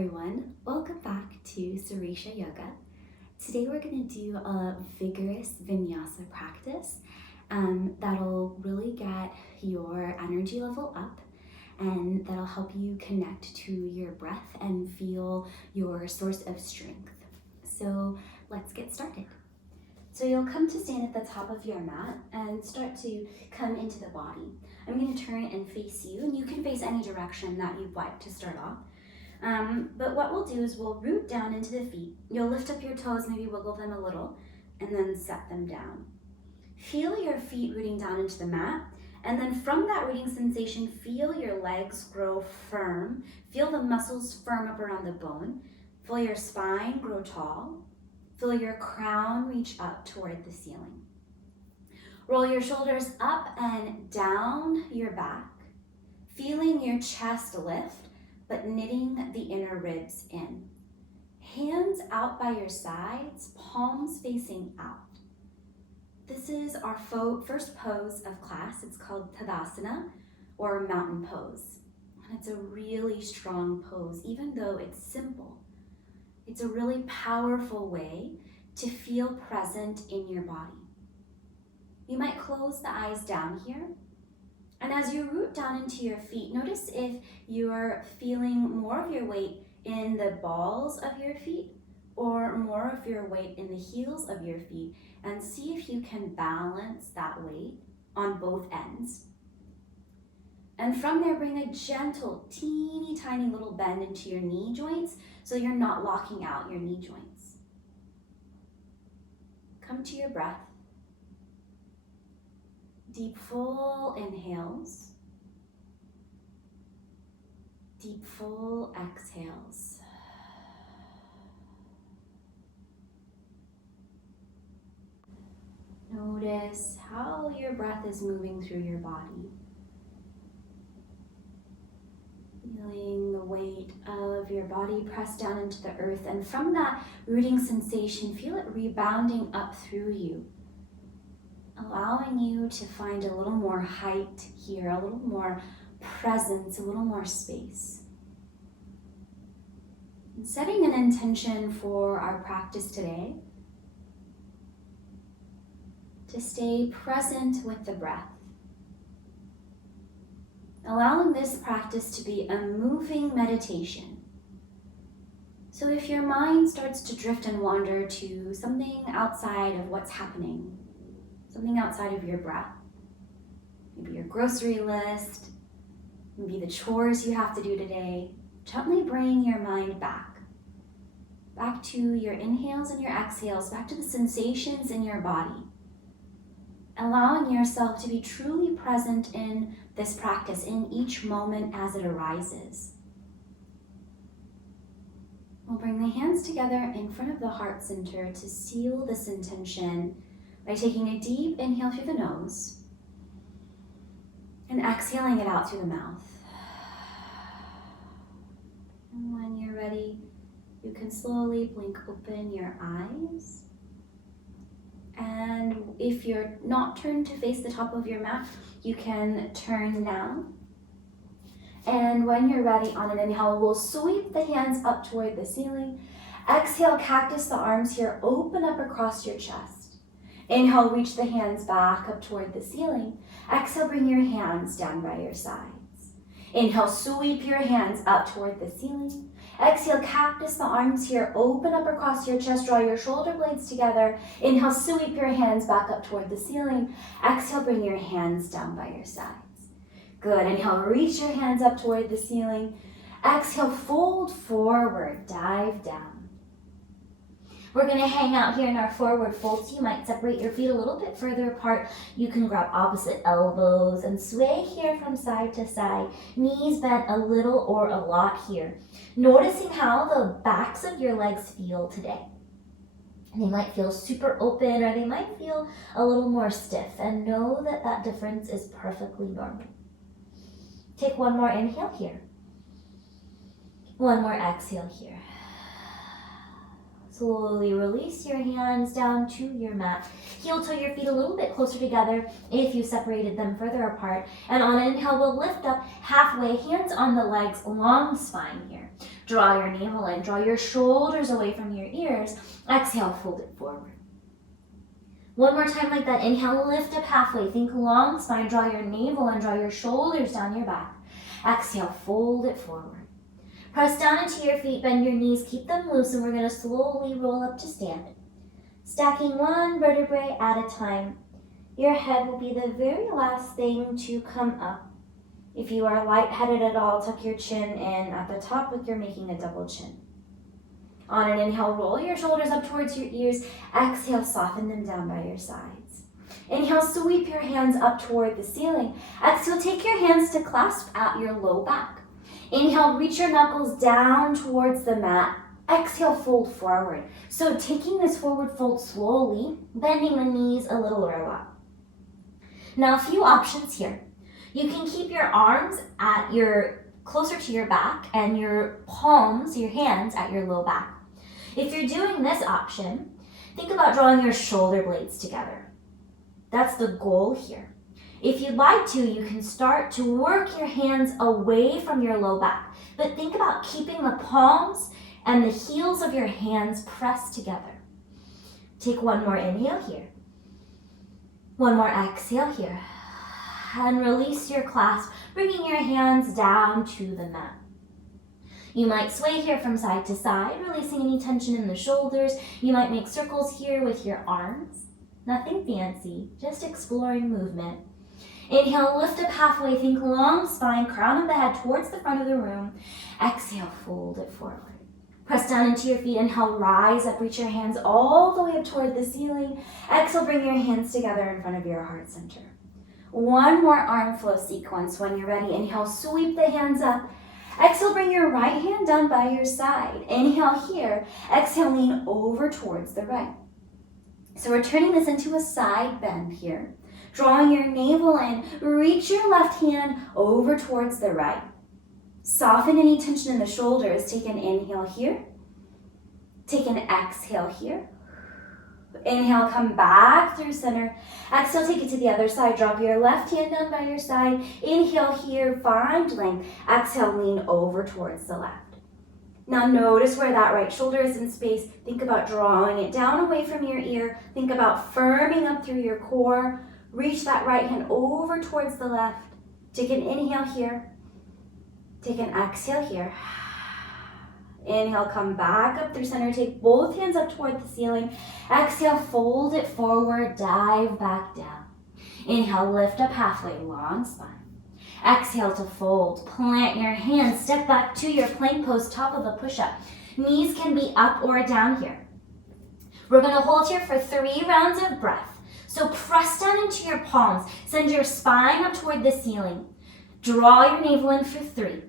everyone, welcome back to Sireesha Yoga. Today we're going to do a vigorous vinyasa practice that'll really get your energy level up and that'll help you connect to your breath and feel your source of strength. So let's get started. So you'll come to stand at the top of your mat and start to come into the body. I'm going to turn and face you, and you can face any direction that you'd like to start off. But what we'll do is we'll root down into the feet. You'll lift up your toes, maybe wiggle them a little, and then set them down. Feel your feet rooting down into the mat, and then from that rooting sensation, feel your legs grow firm. Feel the muscles firm up around the bone. Feel your spine grow tall. Feel your crown reach up toward the ceiling. Roll your shoulders up and down your back, feeling your chest lift, but knitting the inner ribs in. Hands out by your sides, palms facing out. This is our first pose of class. It's called Tadasana, or mountain pose. And it's a really strong pose, even though it's simple. It's a really powerful way to feel present in your body. You might close the eyes down here. And as you root down into your feet, notice if you're feeling more of your weight in the balls of your feet or more of your weight in the heels of your feet, and see if you can balance that weight on both ends. And from there, bring a gentle, teeny tiny little bend into your knee joints so you're not locking out your knee joints. Come to your breath. Deep, full inhales. Deep, full exhales. Notice how your breath is moving through your body. Feeling the weight of your body press down into the earth, and from that rooting sensation, feel it rebounding up through you, allowing you to find a little more height here, a little more presence, a little more space. And setting an intention for our practice today, to stay present with the breath. Allowing this practice to be a moving meditation. So if your mind starts to drift and wander to something outside of what's happening, something outside of your breath, maybe your grocery list, maybe the chores you have to do today, gently bring your mind back to your inhales and your exhales, back to the sensations in your body, allowing yourself to be truly present in this practice, in each moment as it arises. We'll bring the hands together in front of the heart center to seal this intention by taking a deep inhale through the nose and exhaling it out through the mouth. And when you're ready, you can slowly blink open your eyes. And if you're not turned to face the top of your mat, you can turn down. And when you're ready, on an inhale, we'll sweep the hands up toward the ceiling. Exhale, cactus the arms here, open up across your chest. Inhale, reach the hands back up toward the ceiling. Exhale, bring your hands down by your sides. Inhale, sweep your hands up toward the ceiling. Exhale, cactus the arms here, open up across your chest, draw your shoulder blades together. Inhale, sweep your hands back up toward the ceiling. Exhale, bring your hands down by your sides. Good, inhale, reach your hands up toward the ceiling. Exhale, fold forward, dive down. We're going to hang out here in our forward fold, so you might separate your feet a little bit further apart. You can grab opposite elbows and sway here from side to side. Knees bent a little or a lot here. Noticing how the backs of your legs feel today. They might feel super open, or they might feel a little more stiff, and know that that difference is perfectly normal. Take one more inhale here. One more exhale here. Slowly release your hands down to your mat. Heel toe your feet a little bit closer together if you separated them further apart. And on an inhale, we'll lift up halfway, hands on the legs, long spine here. Draw your navel in. Draw your shoulders away from your ears. Exhale, fold it forward. One more time like that. Inhale, lift up halfway. Think long spine. Draw your navel and draw your shoulders down your back. Exhale, fold it forward. Press down into your feet. Bend your knees. Keep them loose, and we're going to slowly roll up to stand. Stacking one vertebrae at a time. Your head will be the very last thing to come up. If you are lightheaded at all, tuck your chin in at the top like you're making a double chin. On an inhale, roll your shoulders up towards your ears. Exhale, soften them down by your sides. Inhale, sweep your hands up toward the ceiling. Exhale, take your hands to clasp at your low back. Inhale, reach your knuckles down towards the mat. Exhale, fold forward. So taking this forward fold slowly, bending the knees a little or a lot. Now a few options here. You can keep your arms closer to your back and your palms, your hands at your low back. If you're doing this option, think about drawing your shoulder blades together. That's the goal here. If you'd like to, you can start to work your hands away from your low back, but think about keeping the palms and the heels of your hands pressed together. Take one more inhale here. One more exhale here. And release your clasp, bringing your hands down to the mat. You might sway here from side to side, releasing any tension in the shoulders. You might make circles here with your arms. Nothing fancy, just exploring movement. Inhale, lift up halfway, think long spine, crown of the head towards the front of the room. Exhale, fold it forward. Press down into your feet. Inhale, rise up, reach your hands all the way up toward the ceiling. Exhale, bring your hands together in front of your heart center. One more arm flow sequence. When you're ready, inhale, sweep the hands up. Exhale, bring your right hand down by your side. Inhale here. Exhale, lean over towards the right. So we're turning this into a side bend here. Drawing your navel in, reach your left hand over towards the right. Soften any tension in the shoulders. Take an inhale here. Take an exhale here. Inhale, come back through center. Exhale, take it to the other side. Drop your left hand down by your side. Inhale here, find length. Exhale, lean over towards the left. Now notice where that right shoulder is in space. Think about drawing it down away from your ear. Think about firming up through your core. Reach that right hand over towards the left. Take an inhale here. Take an exhale here. Inhale, come back up through center. Take both hands up toward the ceiling. Exhale, fold it forward, dive back down. Inhale, lift up halfway, long spine. Exhale to fold. Plant your hands, step back to your plank pose, top of the push-up. Knees can be up or down here. We're going to hold here for 3 rounds of breath. So press down into your palms. Send your spine up toward the ceiling. Draw your navel in for 3.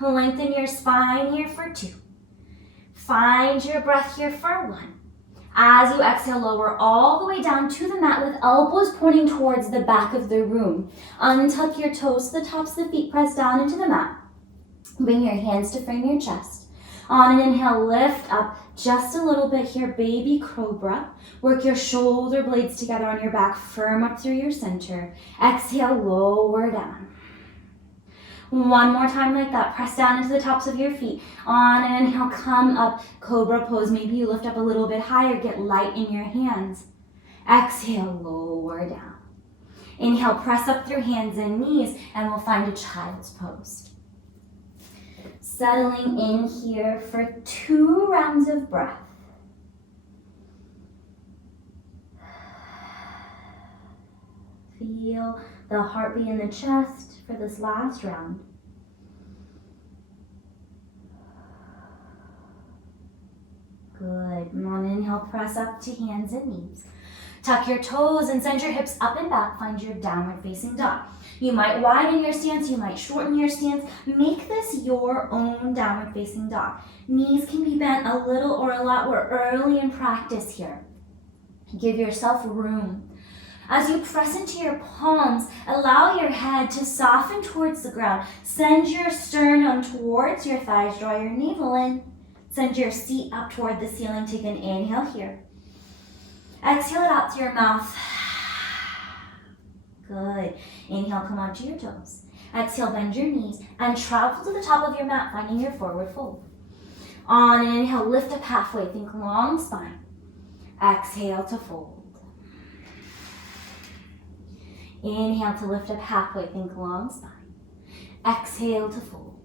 Lengthen your spine here for 2. Find your breath here for 1. As you exhale, lower all the way down to the mat with elbows pointing towards the back of the room. Untuck your toes to the tops of the feet, press down into the mat. Bring your hands to frame your chest. On an inhale, lift up just a little bit here, baby cobra. Work your shoulder blades together on your back, firm up through your center. Exhale, lower down. One more time like that. Press down into the tops of your feet. On an inhale, come up, cobra pose. Maybe you lift up a little bit higher, get light in your hands. Exhale, lower down. Inhale, press up through hands and knees, and we'll find a child's pose. Settling in here for 2 rounds of breath. Feel the heartbeat in the chest for this last round. Good. And on inhale, press up to hands and knees. Tuck your toes and send your hips up and back. Find your downward facing dog. You might widen your stance, you might shorten your stance. Make this your own downward facing dog. Knees can be bent a little or a lot. We're early in practice here. Give yourself room. As you press into your palms, allow your head to soften towards the ground. Send your sternum towards your thighs. Draw your navel in. Send your seat up toward the ceiling. Take an inhale here. Exhale it out through your mouth. Good. Inhale, come onto your toes. Exhale, bend your knees and travel to the top of your mat, finding your forward fold. On an inhale, lift up halfway, think long spine. Exhale to fold. Inhale to lift up halfway, think long spine. Exhale to fold.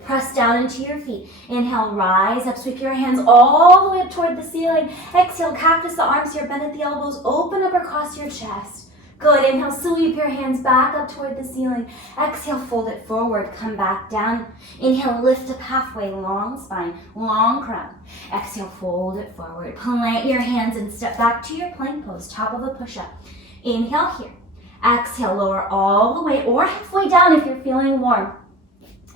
Press down into your feet. Inhale, rise up, sweep your hands all the way up toward the ceiling. Exhale, cactus the arms here, bend at the elbows, open up across your chest. Good, inhale, sweep your hands back up toward the ceiling. Exhale, fold it forward, come back down. Inhale, lift up halfway, long spine, long crown. Exhale, fold it forward. Plant your hands and step back to your plank pose, top of a push-up. Inhale here. Exhale, lower all the way or halfway down if you're feeling warm.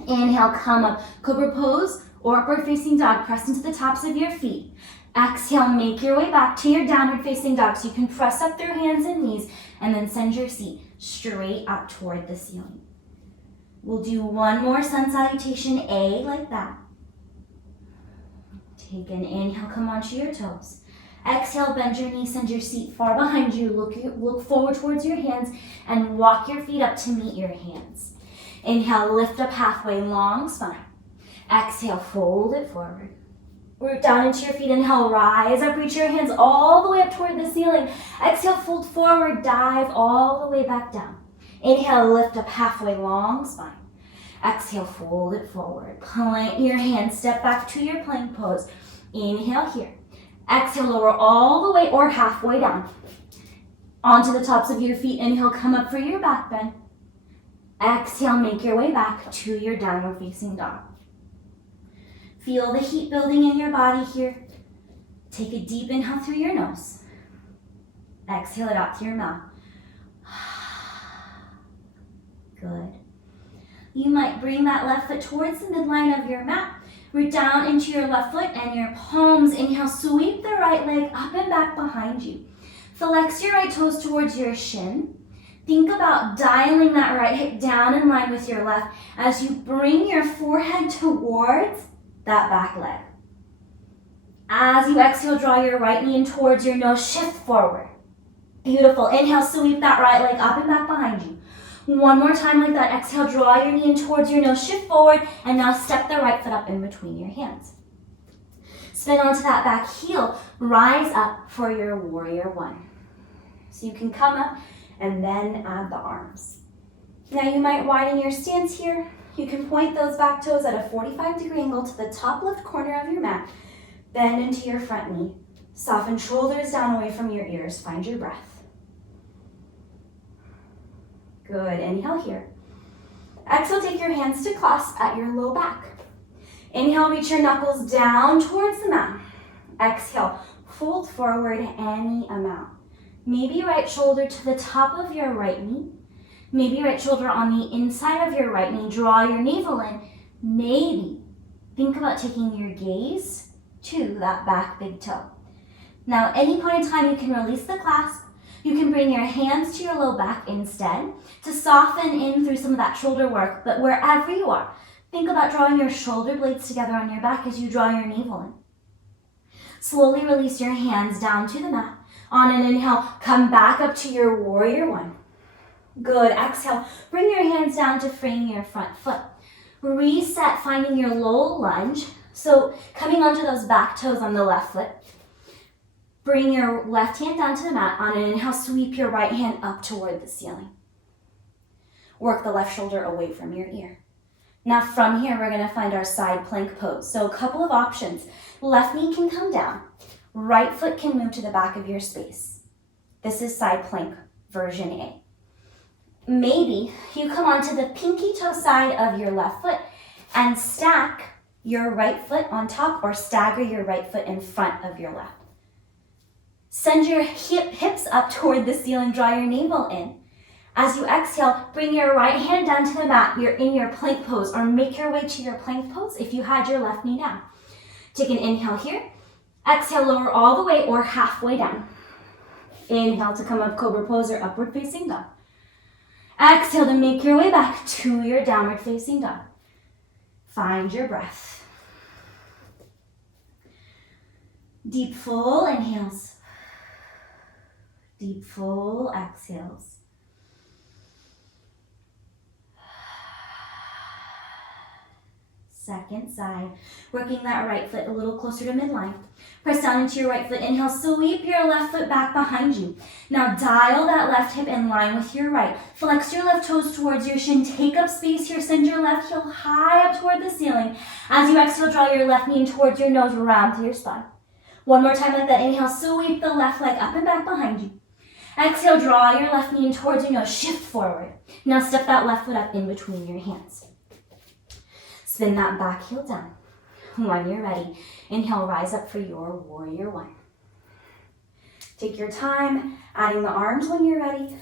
Inhale, come up, cobra pose or upward facing dog. Press into the tops of your feet. Exhale, make your way back to your downward facing dog so you can press up through hands and knees and then send your seat straight up toward the ceiling. We'll do one more sun salutation, A, like that. Take an inhale, come onto your toes. Exhale, bend your knees, send your seat far behind you. Look forward towards your hands and walk your feet up to meet your hands. Inhale, lift up halfway, long spine. Exhale, fold it forward. Root down into your feet. Inhale, rise up, reach your hands all the way up toward the ceiling. Exhale, fold forward, dive all the way back down. Inhale, lift up halfway, long spine. Exhale, fold it forward. Plant your hands, step back to your plank pose. Inhale here. Exhale, lower all the way or halfway down. Onto the tops of your feet. Inhale, come up for your back bend. Exhale, make your way back to your downward facing dog. Feel the heat building in your body here. Take a deep inhale through your nose. Exhale it out through your mouth. Good. You might bring that left foot towards the midline of your mat. Root down into your left foot and your palms. Inhale, sweep the right leg up and back behind you. Flex your right toes towards your shin. Think about dialing that right hip down in line with your left as you bring your forehead towards that back leg. As you exhale, draw your right knee in towards your nose, shift forward. Beautiful. Inhale, sweep that right leg up and back behind you. One more time like that. Exhale, draw your knee in towards your nose, shift forward, and now step the right foot up in between your hands. Spin onto that back heel, rise up for your warrior one. So you can come up and then add the arms. Now you might widen your stance here. You can point those back toes at a 45-degree angle to the top left corner of your mat. Bend into your front knee. Soften shoulders down away from your ears. Find your breath. Good. Inhale here. Exhale, take your hands to clasp at your low back. Inhale, reach your knuckles down towards the mat. Exhale, fold forward any amount. Maybe right shoulder to the top of your right knee. Maybe right shoulder on the inside of your right knee. Draw your navel in. Maybe think about taking your gaze to that back big toe. Now, any point in time, you can release the clasp. You can bring your hands to your low back instead to soften in through some of that shoulder work. But wherever you are, think about drawing your shoulder blades together on your back as you draw your navel in. Slowly release your hands down to the mat. On an inhale, come back up to your warrior one. Good. Exhale, bring your hands down to frame your front foot. Reset, finding your low lunge. So coming onto those back toes on the left foot. Bring your left hand down to the mat. On an inhale, sweep your right hand up toward the ceiling. Work the left shoulder away from your ear. Now from here, we're going to find our side plank pose. So a couple of options. Left knee can come down. Right foot can move to the back of your space. This is side plank version A. Maybe you come onto the pinky toe side of your left foot and stack your right foot on top or stagger your right foot in front of your left. Send your hips up toward the ceiling, draw your navel in. As you exhale, bring your right hand down to the mat. You're in your plank pose, or make your way to your plank pose if you had your left knee down. Take an inhale here. Exhale, lower all the way or halfway down. Inhale to come up, cobra pose or upward facing dog. Exhale to make your way back to your downward facing dog. Find your breath. Deep, full inhales. Deep, full exhales. Second side. Working that right foot a little closer to midline. Press down into your right foot. Inhale, sweep your left foot back behind you. Now dial that left hip in line with your right. Flex your left toes towards your shin. Take up space here. Send your left heel high up toward the ceiling. As you exhale, draw your left knee in towards your nose, round to your spine. One more time like that. Inhale, sweep the left leg up and back behind you. Exhale, draw your left knee in towards your nose. Shift forward. Now step that left foot up in between your hands. Spin that back heel down. When you're ready, inhale, rise up for your warrior one. Take your time, adding the arms when you're ready.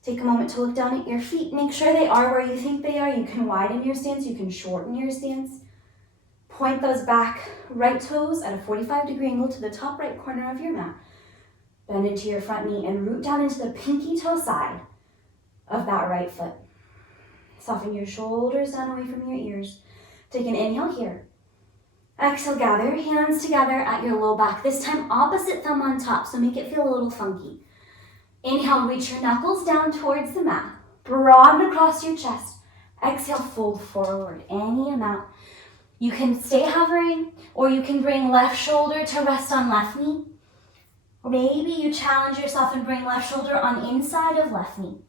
Take a moment to look down at your feet. Make sure they are where you think they are. You can widen your stance, you can shorten your stance. Point those back right toes at a 45-degree angle to the top right corner of your mat. Bend into your front knee and root down into the pinky toe side of that right foot. Soften your shoulders down away from your ears. Take an inhale here. Exhale, gather your hands together at your low back. This time, opposite thumb on top, so make it feel a little funky. Inhale, reach your knuckles down towards the mat. Broaden across your chest. Exhale, fold forward any amount. You can stay hovering, or you can bring left shoulder to rest on left knee. Or maybe you challenge yourself and bring left shoulder on inside of left knee.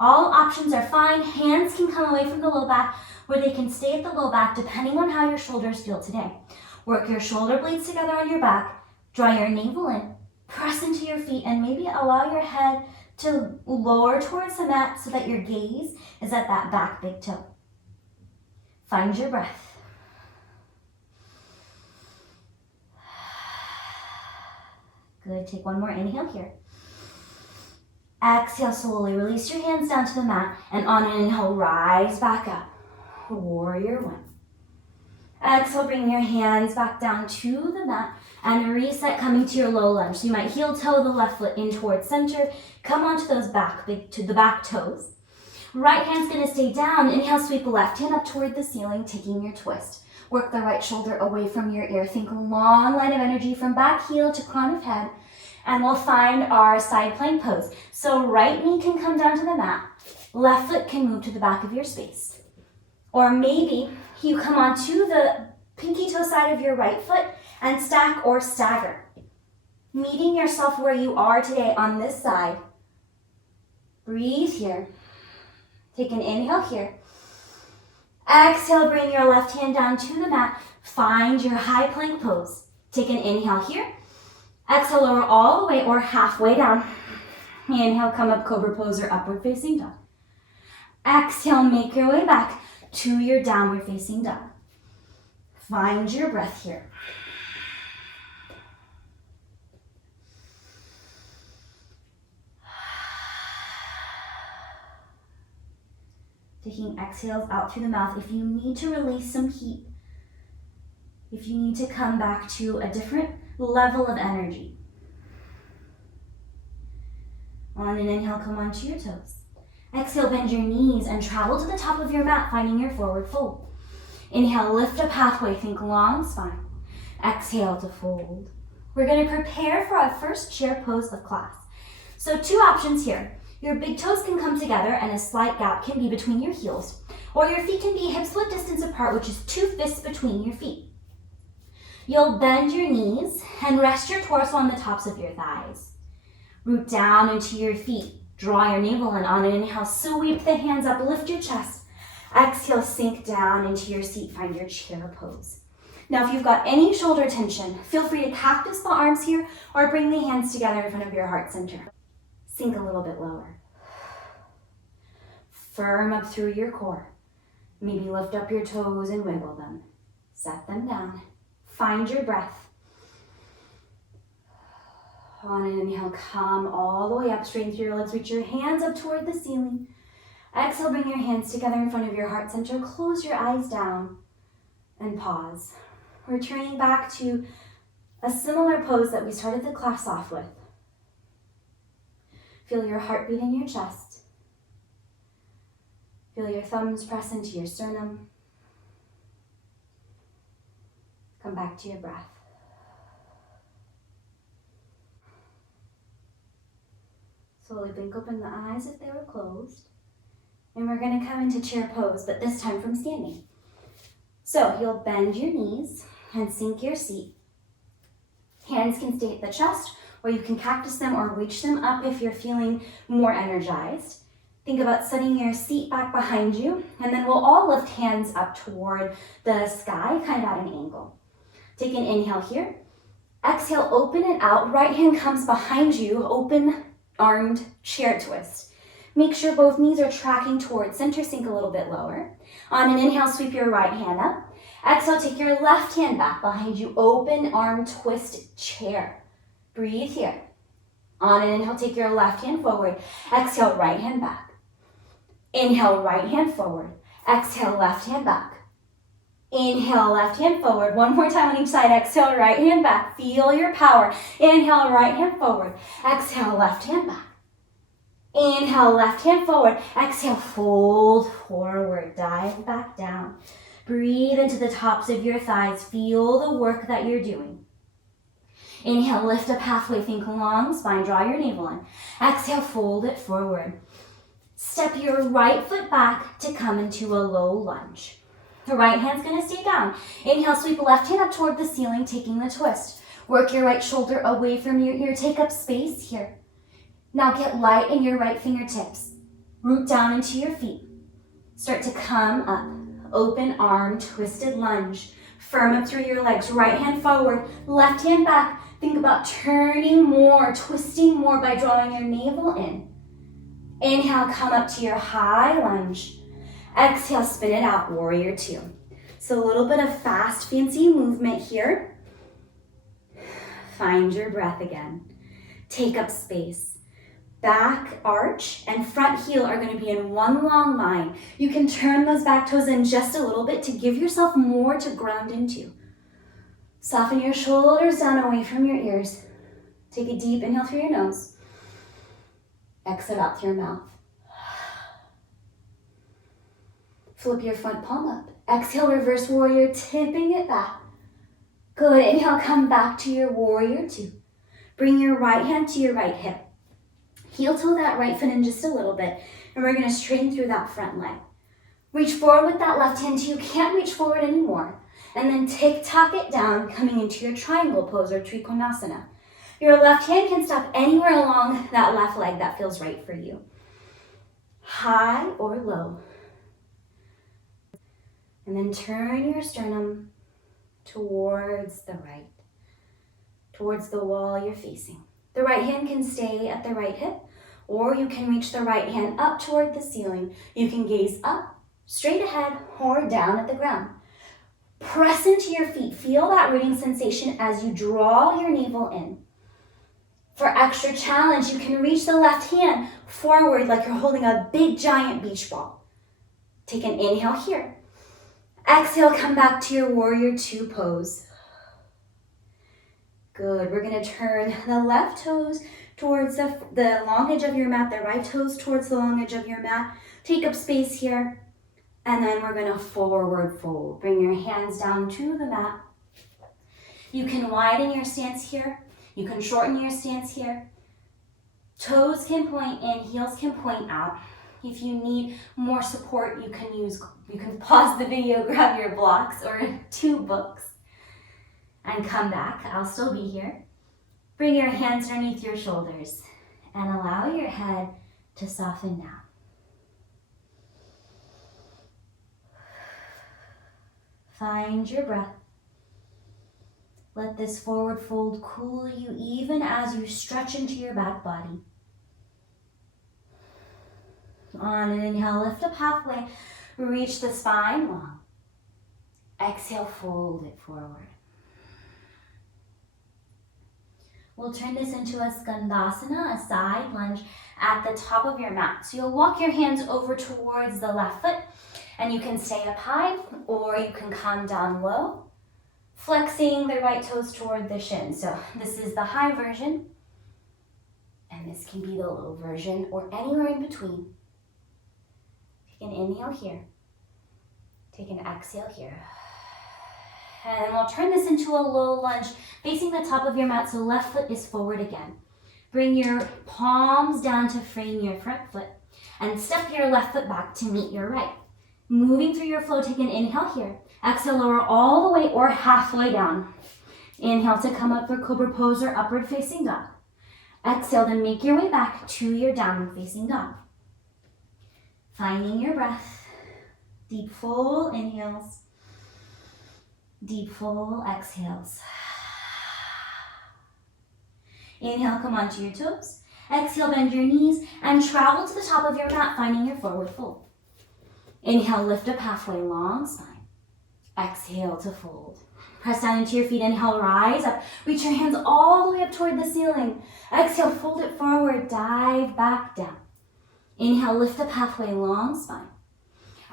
All options are fine. Hands can come away from the low back, or they can stay at the low back depending on how your shoulders feel today. Work your shoulder blades together on your back. Draw your navel in. Press into your feet and maybe allow your head to lower towards the mat so that your gaze is at that back big toe. Find your breath. Good. Take one more inhale here. Exhale, slowly release your hands down to the mat, and on an inhale, rise back up. Warrior one. Exhale, bring your hands back down to the mat and reset, coming to your low lunge. So you might heel toe the left foot in towards center. Come onto those back toes. Right hand's gonna stay down. Inhale, sweep the left hand up toward the ceiling, taking your twist. Work the right shoulder away from your ear. Think a long line of energy from back heel to crown of head. And we'll find our side plank pose. So right knee can come down to the mat. Left foot can move to the back of your space. Or maybe you come onto the pinky toe side of your right foot and stack or stagger. Meeting yourself where you are today on this side. Breathe here. Take an inhale here. Exhale, bring your left hand down to the mat. Find your high plank pose. Take an inhale here. Exhale, lower all the way or halfway down. Inhale, come up, cobra pose or upward facing dog. Exhale, make your way back to your downward facing dog. Find your breath here. Taking exhales out through the mouth. If you need to release some heat, if you need to come back to a different level of energy. On an inhale, come onto your toes. Exhale, bend your knees and travel to the top of your mat, finding your forward fold. Inhale, lift up halfway, think long spine. Exhale to fold. We're going to prepare for our first chair pose of class. So 2 options here. Your big toes can come together and a slight gap can be between your heels, or your feet can be hips width distance apart, which is 2 fists between your feet. You'll bend your knees and rest your torso on the tops of your thighs. Root down into your feet. Draw your navel in. On an inhale, sweep the hands up, lift your chest. Exhale, sink down into your seat. Find your chair pose. Now, if you've got any shoulder tension, feel free to cactus the arms here or bring the hands together in front of your heart center. Sink a little bit lower. Firm up through your core. Maybe lift up your toes and wiggle them. Set them down. Find your breath. On an inhale, come all the way up, straighten through your legs, reach your hands up toward the ceiling. Exhale, bring your hands together in front of your heart center. Close your eyes down and pause. Returning back to a similar pose that we started the class off with. Feel your heartbeat in your chest. Feel your thumbs press into your sternum. Come back to your breath. Slowly blink open the eyes if they were closed. And we're going to come into chair pose, but this time from standing. So you'll bend your knees and sink your seat. Hands can stay at the chest, or you can cactus them or reach them up if you're feeling more energized. Think about setting your seat back behind you, and then we'll all lift hands up toward the sky, kind of at an angle. Take an inhale here. Exhale, open it out. Right hand comes behind you, open armed chair twist. Make sure both knees are tracking towards center, sink a little bit lower. On an inhale, sweep your right hand up. Exhale, take your left hand back behind you, open arm twist chair. Breathe here. On an inhale, take your left hand forward. Exhale, right hand back. Inhale, right hand forward. Exhale, left hand back. Inhale, left hand forward. One more time on each side. Exhale, right hand back. Feel your power. Inhale, right hand forward. Exhale, left hand back. Inhale, left hand forward. Exhale, fold forward. Dive back down. Breathe into the tops of your thighs. Feel the work that you're doing. Inhale, lift up halfway. Think long spine. Draw your navel in. Exhale, fold it forward. Step your right foot back to come into a low lunge. The right hand's going to stay down. Inhale, sweep left hand up toward the ceiling, taking the twist. Work your right shoulder away from your ear. Take up space here. Now get light in your right fingertips. Root down into your feet. Start to come up. Open arm, twisted lunge. Firm up through your legs. Right hand forward, left hand back. Think about turning more, twisting more by drawing your navel in. Inhale, come up to your high lunge. Exhale, spin it out, warrior two. So a little bit of fast, fancy movement here. Find your breath again. Take up space. Back arch and front heel are going to be in one long line. You can turn those back toes in just a little bit to give yourself more to ground into. Soften your shoulders down away from your ears. Take a deep inhale through your nose. Exhale out through your mouth. Flip your front palm up. Exhale, reverse warrior, tipping it back. Good. Inhale, come back to your warrior two. Bring your right hand to your right hip. Heel toe that right foot in just a little bit, and we're going to straighten through that front leg. Reach forward with that left hand till you can't reach forward anymore. And then tick-tock it down, coming into your triangle pose or trikonasana. Your left hand can stop anywhere along that left leg that feels right for you. High or low. And then turn your sternum towards the right, towards the wall you're facing. The right hand can stay at the right hip, or you can reach the right hand up toward the ceiling. You can gaze up, straight ahead, or down at the ground. Press into your feet. Feel that rooting sensation as you draw your navel in. For extra challenge, you can reach the left hand forward like you're holding a big giant beach ball. Take an inhale here. Exhale, come back to your warrior two pose. Good. We're going to turn the left toes towards the long edge of your mat, the right toes towards the long edge of your mat. Take up space here. And then we're going to forward fold. Bring your hands down to the mat. You can widen your stance here. You can shorten your stance here. Toes can point in, heels can point out. If you need more support, you can pause the video, grab your blocks or 2 books, and come back. I'll still be here. Bring your hands underneath your shoulders and allow your head to soften down. Find your breath. Let this forward fold cool you even as you stretch into your back body. On an inhale, lift up halfway. Reach the spine long. Exhale, fold it forward. We'll turn this into a skandasana, a side lunge at the top of your mat. So you'll walk your hands over towards the left foot, and you can stay up high, or you can come down low, flexing the right toes toward the shin. So this is the high version, and this can be the low version, or anywhere in between. Take an inhale here. Take an exhale here. And then we'll turn this into a low lunge, facing the top of your mat, so left foot is forward again. Bring your palms down to frame your front foot, and step your left foot back to meet your right. Moving through your flow, take an inhale here. Exhale, lower all the way or halfway down. Inhale to come up for Cobra Pose or Upward Facing Dog. Exhale to make your way back to your Downward Facing Dog. Finding your breath. Deep, full inhales. Deep, full exhales. Inhale, come onto your toes. Exhale, bend your knees and travel to the top of your mat, finding your forward fold. Inhale, lift up halfway, long spine. Exhale to fold. Press down into your feet. Inhale, rise up. Reach your hands all the way up toward the ceiling. Exhale, fold it forward, dive back down. Inhale, lift up halfway, long spine.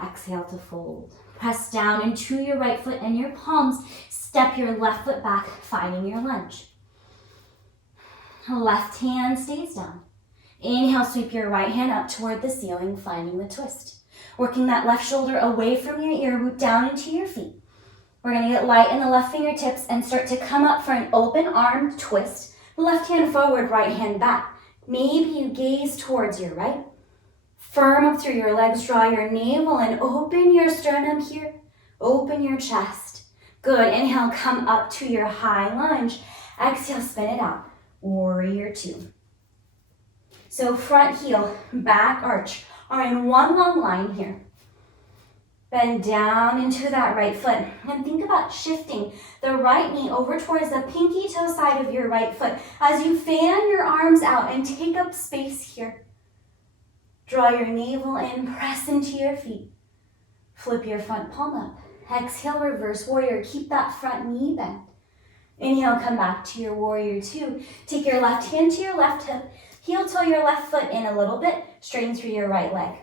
Exhale to fold. Press down into your right foot and your palms. Step your left foot back, finding your lunge. Left hand stays down. Inhale, sweep your right hand up toward the ceiling, finding the twist. Working that left shoulder away from your ear, root down into your feet. We're going to get light in the left fingertips and start to come up for an open armed twist. Left hand forward, right hand back. Maybe you gaze towards your right. Firm up through your legs, draw your navel and open your sternum here. Open your chest. Good. Inhale, come up to your high lunge. Exhale, spin it out. Warrior two. So front heel, back arch are in one long line here. Bend down into that right foot and think about shifting the right knee over towards the pinky toe side of your right foot as you fan your arms out and take up space here. Draw your navel in, press into your feet. Flip your front palm up. Exhale, reverse warrior. Keep that front knee bent. Inhale, come back to your warrior two. Take your left hand to your left hip. Heel toe your left foot in a little bit. Straighten through your right leg.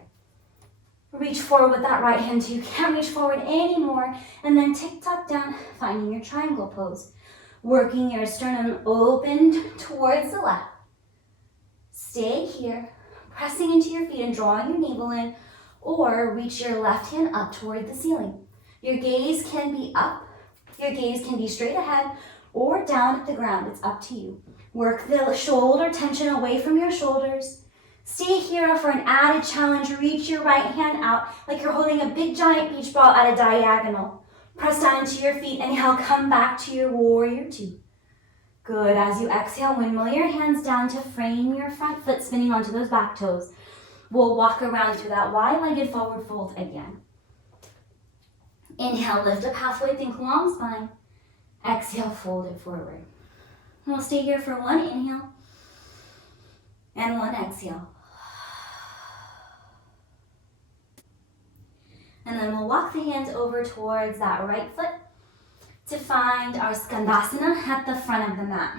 Reach forward with that right hand till you can't reach forward anymore. And then tick-tock down, finding your triangle pose. Working your sternum open towards the left. Stay here, pressing into your feet and drawing your navel in. Or reach your left hand up toward the ceiling. Your gaze can be up. Your gaze can be straight ahead or down at the ground. It's up to you. Work the shoulder tension away from your shoulders. Stay here for an added challenge. Reach your right hand out like you're holding a big giant beach ball at a diagonal. Press down into your feet. Inhale, come back to your warrior two. Good. As you exhale, windmill your hands down to frame your front foot, spinning onto those back toes. We'll walk around to that wide-legged forward fold again. Inhale, lift up halfway, think long spine. Exhale, fold it forward. We'll stay here for one inhale and one exhale. And then we'll walk the hands over towards that right foot to find our Skandasana at the front of the mat.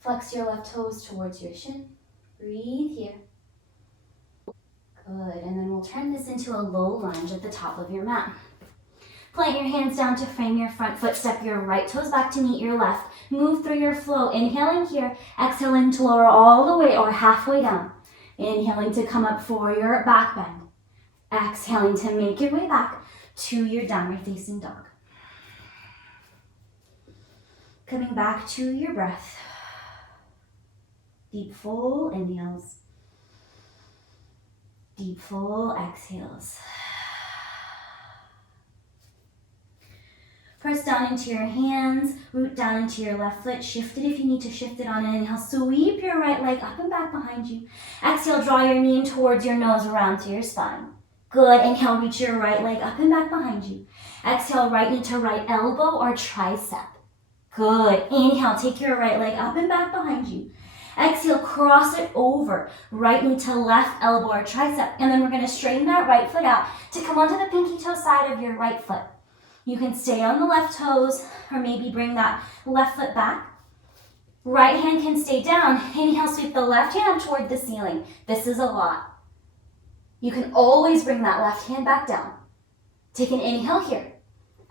Flex your left toes towards your shin. Breathe here. Good, and then we'll turn this into a low lunge at the top of your mat. Plant your hands down to frame your front foot. Step your right toes back to meet your left. Move through your flow. Inhaling here. Exhaling to lower all the way or halfway down. Inhaling to come up for your back bend. Exhaling to make your way back to your downward facing dog. Coming back to your breath. Deep, full inhales. Deep, full exhales. Press down into your hands, root down into your left foot. Shift it if you need to shift it on an inhale. Sweep your right leg up and back behind you. Exhale, draw your knee in towards your nose, around to your spine. Good. Inhale, reach your right leg up and back behind you. Exhale, right knee to right elbow or tricep. Good. Inhale, take your right leg up and back behind you. Exhale, cross it over. Right knee to left elbow or tricep. And then we're going to straighten that right foot out to come onto the pinky toe side of your right foot. You can stay on the left toes or maybe bring that left foot back. Right hand can stay down. Inhale, sweep the left hand up toward the ceiling. This is a lot. You can always bring that left hand back down. Take an inhale here.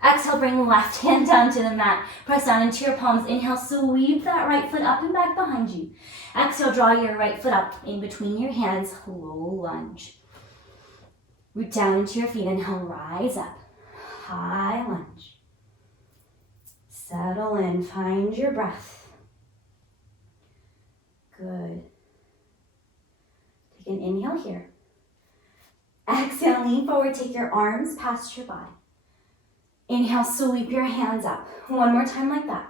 Exhale, bring the left hand down to the mat. Press down into your palms. Inhale, sweep that right foot up and back behind you. Exhale, draw your right foot up in between your hands. Low lunge. Root down into your feet. Inhale, rise up. High lunge. Settle in. Find your breath. Good. Take an inhale here. Exhale, lean forward, take your arms past your body. Inhale, sweep your hands up. One more time like that.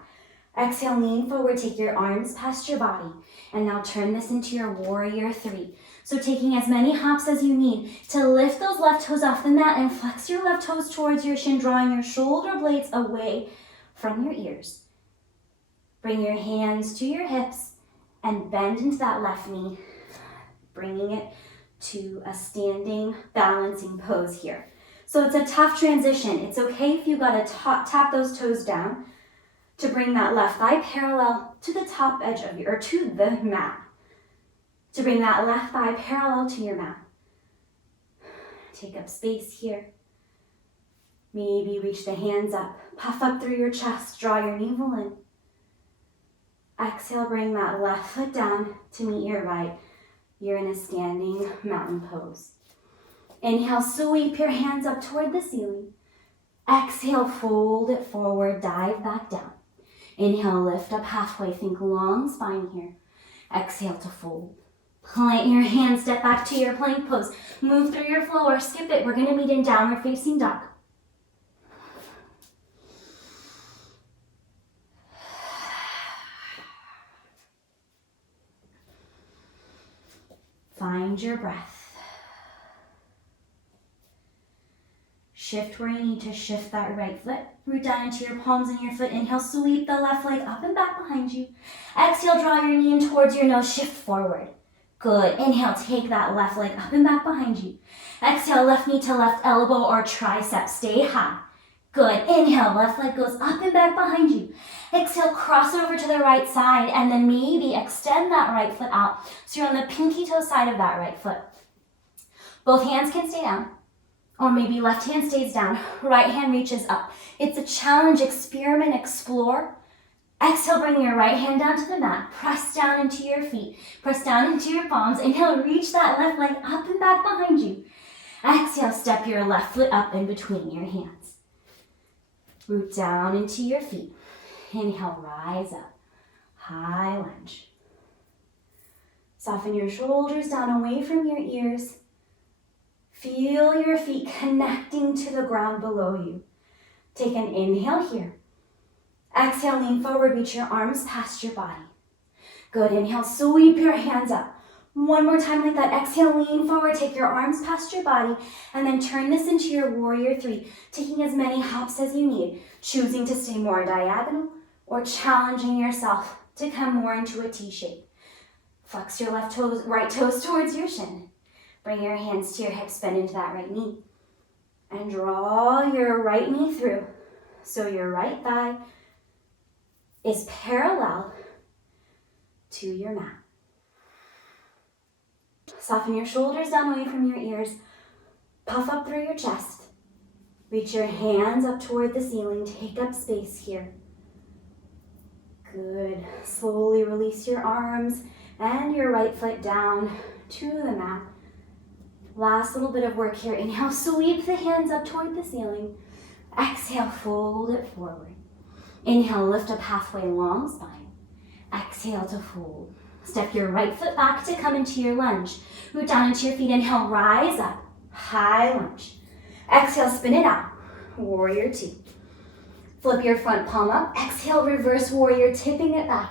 Exhale, lean forward, take your arms past your body. And now turn this into your warrior three. So taking as many hops as you need to lift those left toes off the mat and flex your left toes towards your shin, drawing your shoulder blades away from your ears. Bring your hands to your hips and bend into that left knee, bringing it to a standing balancing pose here. So it's a tough transition. It's okay if you gotta tap those toes down to bring that left thigh parallel to the top edge of or to the mat. To bring that left thigh parallel to your mat. Take up space here. Maybe reach the hands up, puff up through your chest, draw your navel in. Exhale, bring that left foot down to meet your right. You're in a standing mountain pose. Inhale, sweep your hands up toward the ceiling. Exhale, fold it forward, dive back down. Inhale, lift up halfway, think long spine here. Exhale to fold. Plant your hands, step back to your plank pose. Move through your flow or skip it. We're gonna meet in downward facing dog. Find your breath. Shift where you need to shift that right foot. Root down into your palms and your foot. Inhale, sweep the left leg up and back behind you. Exhale, draw your knee in towards your nose, shift forward. Good. Inhale, take that left leg up and back behind you. Exhale, left knee to left elbow or tricep, stay high. Good. Inhale, left leg goes up and back behind you. Exhale, cross over to the right side and then maybe extend that right foot out. So you're on the pinky toe side of that right foot. Both hands can stay down. Or maybe left hand stays down, right hand reaches up. It's a challenge, experiment, explore. Exhale, bring your right hand down to the mat. Press down into your feet. Press down into your palms. Inhale, reach that left leg up and back behind you. Exhale, step your left foot up in between your hands. Root down into your feet. Inhale, rise up. High lunge. Soften your shoulders down away from your ears. Feel your feet connecting to the ground below you. Take an inhale here. Exhale, lean forward, reach your arms past your body. Good, inhale, sweep your hands up. One more time like that. Exhale, lean forward, take your arms past your body, and then turn this into your warrior three, taking as many hops as you need, choosing to stay more diagonal or challenging yourself to come more into a T shape. Flex your right toes towards your shin. Bring your hands to your hips, bend into that right knee. And draw your right knee through. So your right thigh is parallel to your mat. Soften your shoulders down away from your ears. Puff up through your chest. Reach your hands up toward the ceiling. Take up space here. Good. Slowly release your arms and your right foot down to the mat. Last little bit of work here. Inhale, sweep the hands up toward the ceiling. Exhale, fold it forward. Inhale, lift up halfway, long spine. Exhale to fold. Step your right foot back to come into your lunge. Root down into your feet. Inhale, rise up. High lunge. Exhale, spin it out. Warrior two. Flip your front palm up. Exhale, reverse warrior, tipping it back.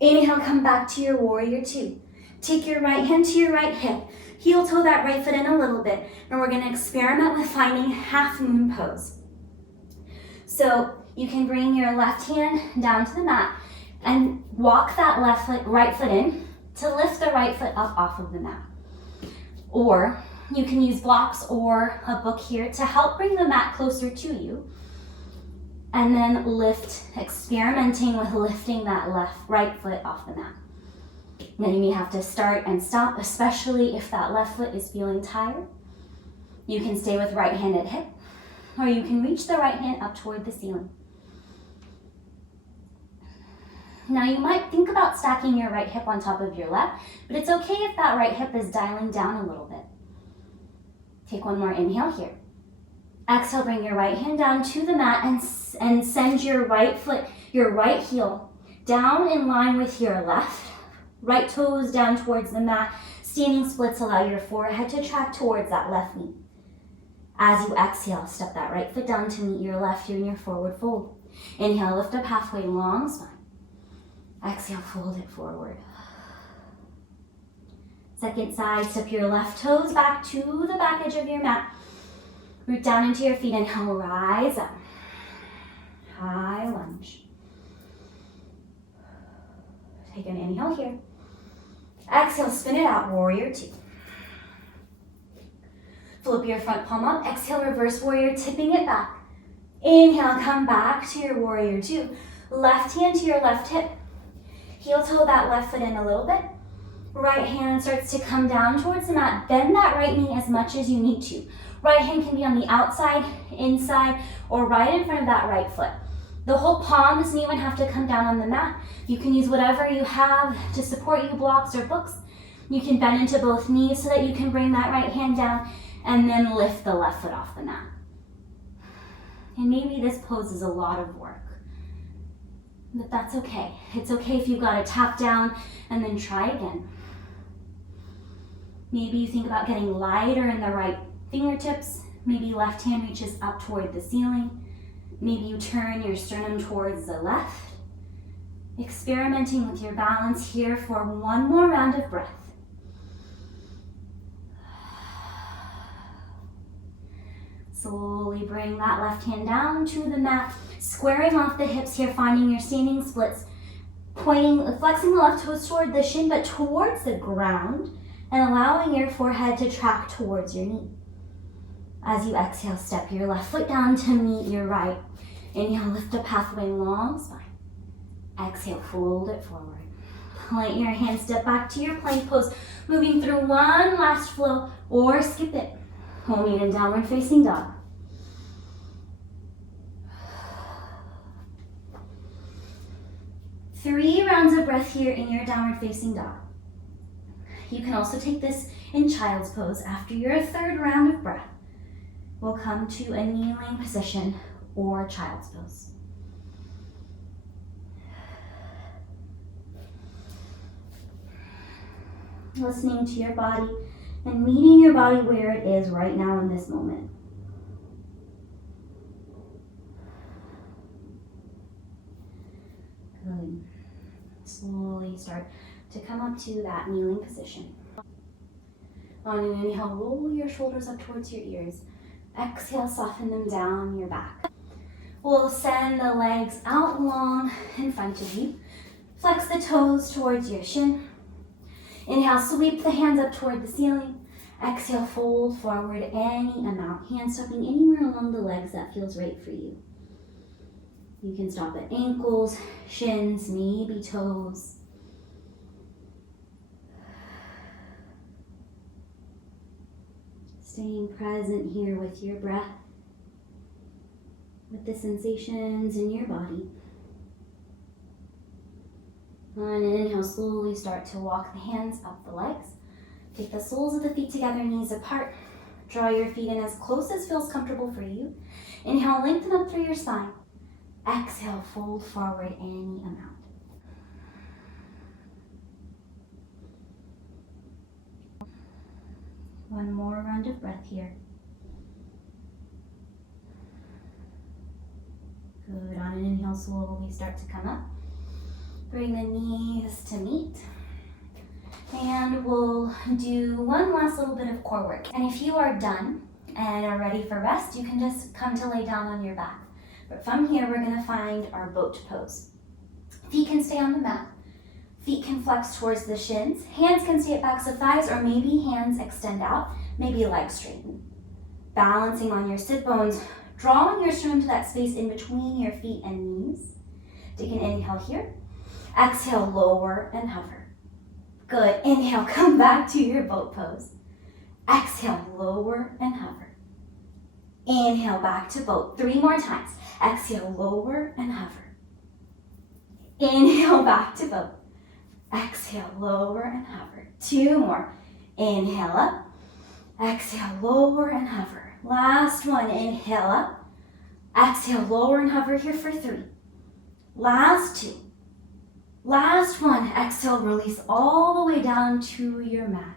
Inhale, come back to your warrior two. Take your right hand to your right hip. Heel toe that right foot in a little bit. And we're going to experiment with finding half moon pose. So you can bring your left hand down to the mat and walk that right foot in to lift the right foot up off of the mat. Or you can use blocks or a book here to help bring the mat closer to you. And then lift, experimenting with lifting that right foot off the mat. Then you may have to start and stop, especially if that left foot is feeling tired. You can stay with right hand at hip, or you can reach the right hand up toward the ceiling. Now you might think about stacking your right hip on top of your left, but it's okay if that right hip is dialing down a little bit. Take one more inhale here. Exhale, bring your right hand down to the mat and send your right foot, your right heel, down in line with your left. Right toes down towards the mat. Standing splits allow your forehead to track towards that left knee. As you exhale, step that right foot down to meet your left here in your forward fold. Inhale, lift up halfway, long spine. Exhale, fold it forward. Second side, step your left toes back to the back edge of your mat. Root down into your feet. Inhale, rise up. High lunge. Take an inhale here. Exhale, spin it out, warrior two. Flip your front palm up. Exhale, reverse warrior, tipping it back. Inhale, come back to your warrior two. Left hand to your left hip. Heel toe that left foot in a little bit. Right hand starts to come down towards the mat. Bend that right knee as much as you need to. Right hand can be on the outside, inside, or right in front of that right foot. The whole palm doesn't even have to come down on the mat. You can use whatever you have to support you, blocks or books. You can bend into both knees so that you can bring that right hand down and then lift the left foot off the mat. And maybe this pose is a lot of work, but that's okay. It's okay if you got to tap down and then try again. Maybe you think about getting lighter in the right fingertips. Maybe left hand reaches up toward the ceiling. Maybe you turn your sternum towards the left. Experimenting with your balance here for one more round of breath. Slowly bring that left hand down to the mat, squaring off the hips here, finding your standing splits, flexing the left toes toward the shin, but towards the ground, and allowing your forehead to track towards your knee. As you exhale, step your left foot down to meet your right. Inhale, lift up halfway, long spine. Exhale, fold it forward. Plant your hands, step back to your plank pose, moving through one last flow, or skip it. We'll meet in downward facing dog. Three rounds of breath here in your downward facing dog. You can also take this in child's pose. After your third round of breath, we'll come to a kneeling position or child's pose. Listening to your body and meeting your body where it is right now in this moment. Good. Slowly start to come up to that kneeling position. On an inhale, roll your shoulders up towards your ears. Exhale, soften them down your back. We'll send the legs out long in front of you. Flex the toes towards your shin. Inhale, sweep the hands up toward the ceiling. Exhale, fold forward any amount. Hands stopping anywhere along the legs that feels right for you. You can stop at ankles, shins, maybe toes. Staying present here with your breath, with the sensations in your body. On an inhale, slowly start to walk the hands up the legs. Take the soles of the feet together, knees apart. Draw your feet in as close as feels comfortable for you. Inhale, lengthen up through your spine. Exhale, fold forward any amount. One more round of breath here. Good. On an inhale, slowly start to come up. Bring the knees to meet. And we'll do one last little bit of core work. And if you are done and are ready for rest, you can just come to lay down on your back. But from here, we're gonna find our boat pose. Feet can stay on the mat. Feet can flex towards the shins. Hands can stay at backs of thighs, or maybe hands extend out, maybe legs straighten. Balancing on your sit bones, drawing your sternum to that space in between your feet and knees. Take an inhale here. Exhale, lower and hover. Good. Inhale, come back to your boat pose. Exhale, lower and hover. Inhale, back to boat. 3 more times. Exhale, lower and hover. Inhale, back to boat. Exhale, lower and hover. 2 more. Inhale up. Exhale, lower and hover. Last one. Inhale up. Exhale, lower and hover here for 3. Last 2. Last one. Exhale, release all the way down to your mat.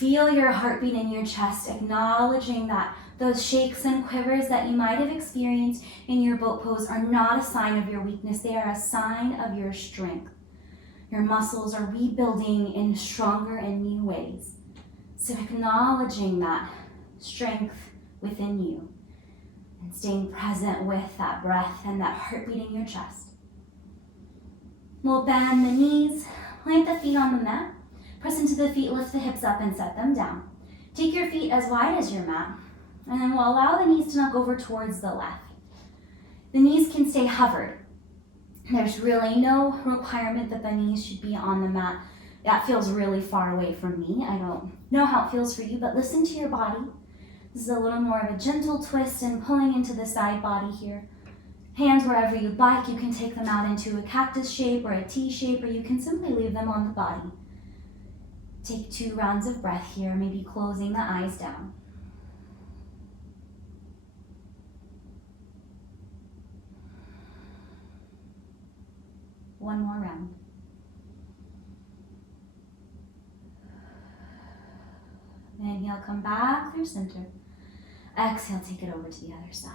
Feel your heartbeat in your chest, acknowledging that those shakes and quivers that you might have experienced in your boat pose are not a sign of your weakness. They are a sign of your strength. Your muscles are rebuilding in stronger and new ways. So acknowledging that strength within you and staying present with that breath and that heartbeat in your chest. We'll bend the knees, plant the feet on the mat, press into the feet, lift the hips up and set them down. Take your feet as wide as your mat, and then we'll allow the knees to knock over towards the left. The knees can stay hovered. There's really no requirement that the knees should be on the mat. That feels really far away from me. I don't know how it feels for you, but listen to your body. This is a little more of a gentle twist and pulling into the side body here. Hands wherever you'd like. You can take them out into a cactus shape or a T shape, or you can simply leave them on the body. Take 2 rounds of breath here, maybe closing the eyes down. One more round. Inhale, come back through center. Exhale, take it over to the other side.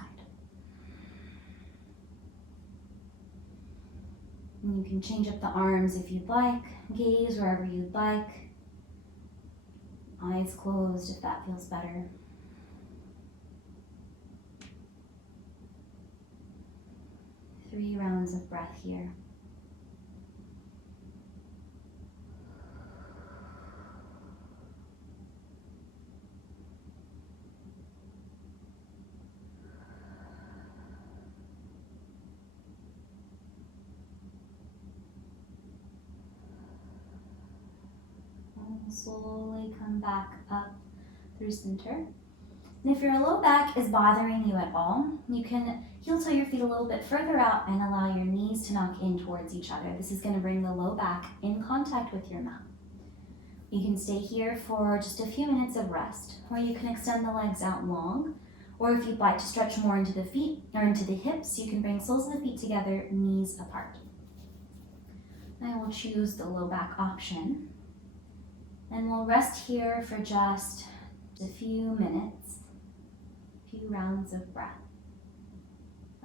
And you can change up the arms if you'd like. Gaze wherever you'd like. Eyes closed if that feels better. Three rounds of breath here. Slowly come back up through center. And if your low back is bothering you at all, you can heel toe your feet a little bit further out and allow your knees to knock in towards each other. This is going to bring the low back in contact with your mat. You can stay here for just a few minutes of rest, or you can extend the legs out long, or if you'd like to stretch more into the feet or into the hips, you can bring soles of the feet together, knees apart. I will choose the low back option. And we'll rest here for just a few minutes, a few rounds of breath.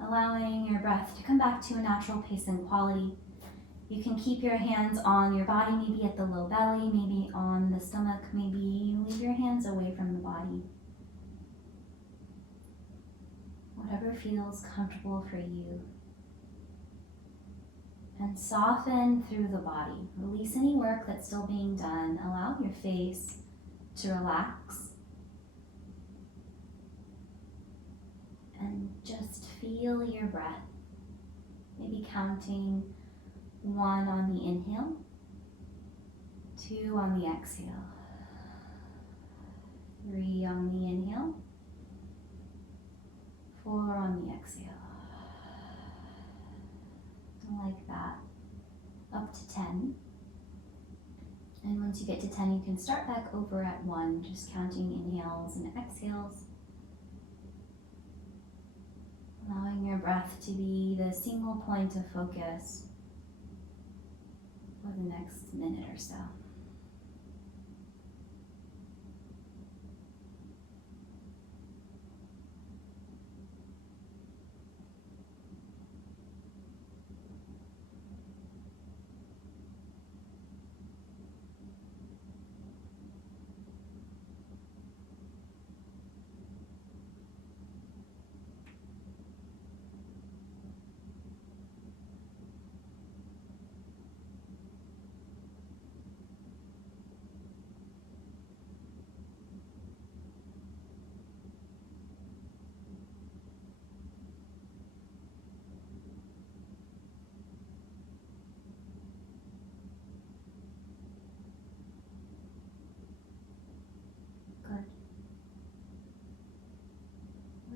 Allowing your breath to come back to a natural pace and quality. You can keep your hands on your body, maybe at the low belly, maybe on the stomach, maybe leave your hands away from the body. Whatever feels comfortable for you. And soften through the body. Release any work that's still being done. Allow your face to relax. And just feel your breath. Maybe counting 1 on the inhale, 2 on the exhale, 3 on the inhale, 4 on the exhale. Like that, up to 10. And once you get to 10, you can start back over at 1, just counting inhales and exhales. Allowing your breath to be the single point of focus for the next minute or so.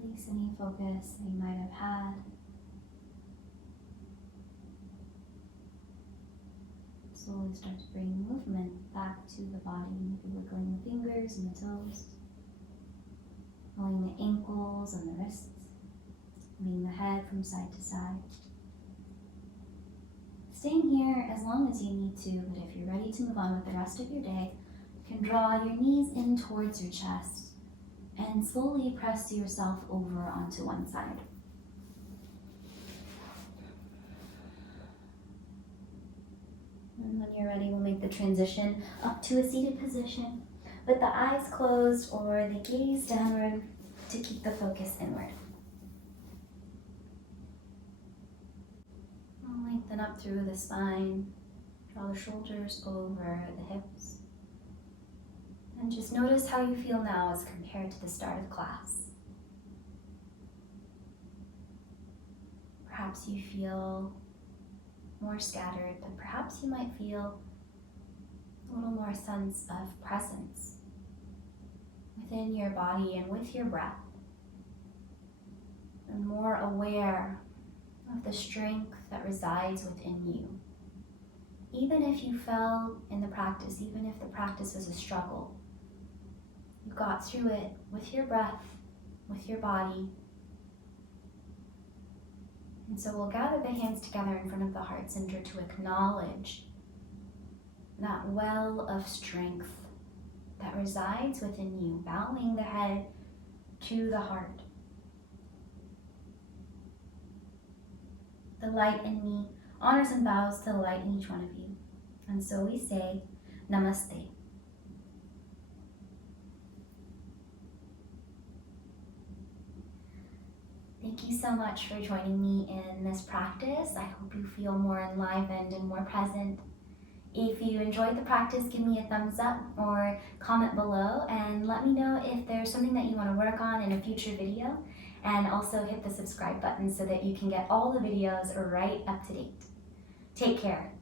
Release any focus that you might have had. Slowly start to bring movement back to the body, maybe wiggling the fingers and the toes, rolling the ankles and the wrists, moving the head from side to side. Staying here as long as you need to, but if you're ready to move on with the rest of your day, You can draw your knees in towards your chest and slowly press yourself over onto one side. And when you're ready, we'll make the transition up to a seated position with the eyes closed or the gaze downward to keep the focus inward. And lengthen up through the spine, draw the shoulders over the hips. And just notice how you feel now as compared to the start of class. Perhaps you feel more scattered, but perhaps you might feel a little more sense of presence within your body and with your breath, and more aware of the strength that resides within you. Even if you fell in the practice, even if the practice was a struggle, you got through it with your breath, with your body. And so we'll gather the hands together in front of the heart center to acknowledge that well of strength that resides within you, bowing the head to the heart. The light in me honors and bows to the light in each one of you. And so we say, Namaste. Thank you so much for joining me in this practice. I hope you feel more enlivened and more present. If you enjoyed the practice, give me a thumbs up or comment below and let me know if there's something that you want to work on in a future video. And also hit the subscribe button so that you can get all the videos right up to date. Take care.